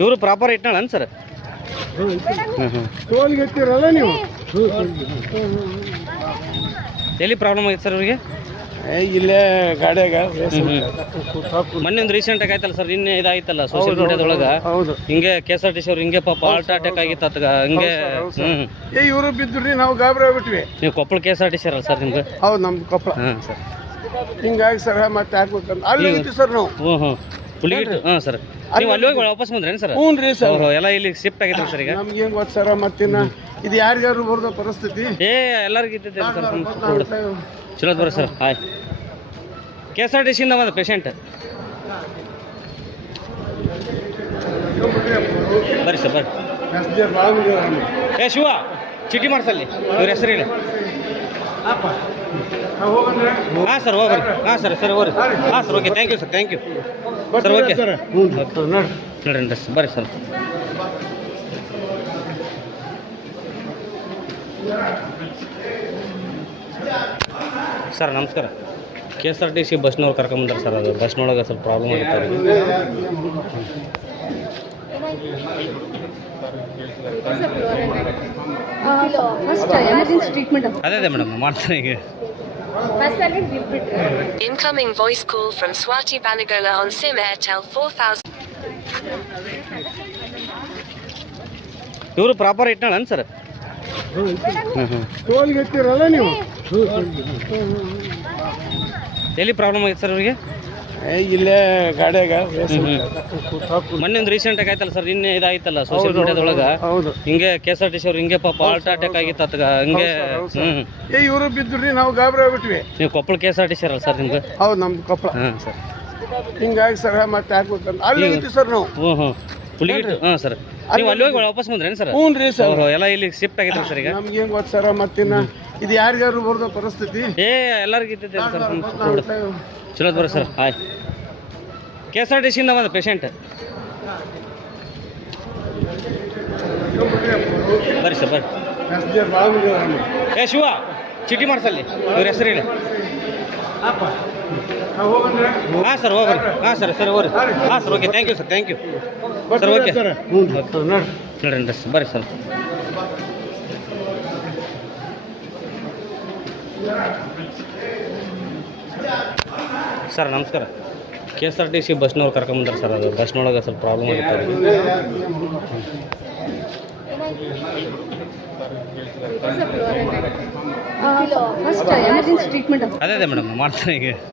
ಇವರು proper ಇಟ್ಟಾಳ sir? ಟೋಲ್ಗೆ ಎತ್ತಿರಲ್ಲ ನೀವು? ಎಲ್ಲಿ ಪ್ರಾಬ್ಲಮ್ ಆಗಿತ್ತು ಸರ್ ಇವರಿಗೆ? ಇಲ್ಲೇ ಗಾಡಿಯಾಗ ಮೊನ್ನೆ ಒಂದು ರೀಸೆಂಟ್ ಆಗಿ ಆಯ್ತಲ್ಲ ಸರ್, ನಿನ್ನೆ ಇದಾಯ್ತಲ್ಲ ಸೋಷಿಯಲ್ ಮೀಡಿಯಾದೊಳಗೆ. ಹೌದು, ಹಿಂಗೆ KSRTC ಅವ್ರು ಹಿಂಗೆ ಪಾಪ ಹಾರ್ಟ್ ಅಟ್ಯಾಕ್ ಆಗಿತ್ತು ಅತ್ಗ ಹಿಂಗೆ. ಇವರು ಬಿದ್ದುರಿ, ನಾವು ಗಾಬರಿ ಆಗ್ಬಿಟ್ವಿ. ನೀವು ಕೊಪ್ಪಳ KSRTC ಅಲ್ಲ ಸರ್ ನಿಮ್ಗೆ? ಹೌದು, ನಮ್ದು ಕೊಪ್ಪಳ. ಹಾಂ ಸರ್. ಹಿಂಗಾಗಿ ಸರ್ ಮತ್ತೆ ಹಾಕ್ಬೇಕಂತ ಅಲ್ಲಿ ಹೋಗ್ತೀವಿ ಸರ್ ನಾವು. ಹುಲಿಗಿಟ್ಟು. ಹಾಂ ಸರ್, ನೀವು ಅಲ್ಲಿ ಹೋಗಿ ವಾಪಸ್ ಬಂದ್ರೇನು ಸರ್? ಹ್ಞೂ ರೀ ಸರ್. ಎಲ್ಲ ಇಲ್ಲಿ ಶಿಫ್ಟ್ ಆಗಿದ್ರು ಸರ್ ಈಗ? ನಮ್ಗೆ ಹೆಂಗ್ ಗೊತ್ತು ಸರ್, ಮತ್ತಿನ್ನ ಇದು ಯಾರಿಗಾರು ಬರೋದ ಪರಿಸ್ಥಿತಿ? ಎಲ್ಲರಿಗೂ ಇದ್ದಿದ್ದೆ ಸರ್. ಚಲೋ ಬರ್ರಿ ಸರ್. ಹಾಯ್, KSRTCಯಿಂದ ಬಂದ ಪೇಷಂಟ್. ಬರ್ರಿ ಸರ್, ಬರ್ರಿ. ಶಿವ ಚೀಟಿ ಮಾಡ್ಸಲ್ಲಿ, ಇವ್ರ ಹೆಸರು ಹೇಳಿ. ಹಾಂ ಸರ್, ಹೋಗ್ರಿ. ಹಾಂ ಸರ್, ಹೋಗ್ರಿ. ಹಾಂ sir, okay, thank you sir, thank you sir. Okay ನೋಡ್ರಿ ಸರ್, ಬರ್ರಿ ಸರ್. ಸರ್ ನಮಸ್ಕಾರ. KSRTC ಬಸ್ನವ್ರು ಕರ್ಕೊಂಬಂದಾರೆ ಸರ್. ಅದು ಬಸ್ನೊಳಗೆ ಸ್ವಲ್ಪ ಪ್ರಾಬ್ಲಮ್ ಆಗುತ್ತೆ. ಅದೇ ಮೇಡಮ್ ಮಾಡ್ತಾರೆ ಈಗ. Incoming voice call from Swati Banagola on SIM Airtel 4000. ಇವರು ಪ್ರಾಪರ್ ಇಟ್ಟಾಳ ಸರ್? ಟೋಲ್ಗೆ ಎತ್ತಿರಲ್ಲ ನೀವು? ಎಲ್ಲಿ ಪ್ರಾಬ್ಲಮ್ ಆಗಿತ್ತು ಸರ್ ಇವರಿಗೆ? ಇಲ್ಲೇ ಗಾಡಿಯಾಗ ಮೊನ್ನೆ ಒಂದು ರೀಸೆಂಟ್ ಆಗಿ ಆಯ್ತಲ್ಲ ಸರ್, ನಿನ್ನೆ ಇದಾಯ್ತಲ್ಲ ಸೋಷಿಯಲ್ ಮೀಡಿಯಾದೊಳಗೆ. ಹೌದು, ಹಿಂಗೆ KSRTC ಅವ್ರು ಹಿಂಗೆ ಪಾಪ ಹಾರ್ಟ್ ಅಟ್ಯಾಕ್ ಆಗಿತ್ತು ಅತ್ಗ ಹಿಂಗೆ. ಇವರು ಬಿದ್ದುರಿ, ನಾವು ಗಾಬರಿ ಆಗ್ಬಿಟ್ವಿ. ನೀವು ಕೊಪ್ಪಳ KSRTC ಅಲ್ಲ ಸರ್ ನಿಮ್ಗೆ? ಹೌದು, ನಮ್ದು ಕೊಪ್ಪಳ. ಹಾಂ ಸರ್. ಹಿಂಗಾಗಿ ಸರ್ ಮತ್ತೆ ಹಾಕ್ಬೇಕಂತ ಅಲ್ಲಿ ಹೋಗ್ತೀವಿ ಸರ್ ನಾವು. ಹುಲಿಗಿಟ್ಟು. ಹಾಂ ಸರ್, ನೀವು ಅಲ್ಲಿ ಹೋಗಿ ವಾಪಸ್ ಬಂದ್ರೇನು ಸರ್? ಹ್ಞೂ ರೀ ಸರ್. ಎಲ್ಲ ಇಲ್ಲಿ ಶಿಫ್ಟ್ ಆಗಿದ್ರು ಸರ್ ಈಗ? ನಮ್ಗೆ ಹೆಂಗ್ ಗೊತ್ತು ಸರ್, ಮತ್ತಿನ್ನ ಇದು ಯಾರಿಗಾರು ಬರೋದ ಪರಿಸ್ಥಿತಿ? ಎಲ್ಲರಿಗೂ ಇದ್ದಿದ್ದೆ ಸರ್. ಚಲೋ ಬರ್ರಿ ಸರ್. ಹಾಯ್, KSRTCಯಿಂದ ಬಂದ ಪೇಷಂಟ್. ಬರ್ರಿ ಸರ್, ಬರ್ರಿ. ಶಿವ ಚೀಟಿ ಮಾಡ್ಸಲ್ಲಿ, ಇವ್ರ ಹೆಸರು ಹೇಳಿ. ಹಾಂ ಸರ್, ಹೋಗ್ರಿ. ಹಾಂ ಸರ್, ಹೋಗ್ರಿ. ಹಾಂ sir, okay, thank you sir, thank you sir. Okay ನೋಡ್ರಿ ಸರ್, ಬರ್ರಿ ಸರ್. ಸರ್ ನಮಸ್ಕಾರ. KSRTC ಬಸ್ನವ್ರು ಕರ್ಕೊಂಬಂದಾರೆ ಸರ್. ಅದು ಬಸ್ನೊಳಗೆ ಸ್ವಲ್ಪ ಪ್ರಾಬ್ಲಮ್ ಆಗುತ್ತೆ. ಅದೇ ಮೇಡಮ್ ಮಾಡ್ತಾರೆ ಈಗ.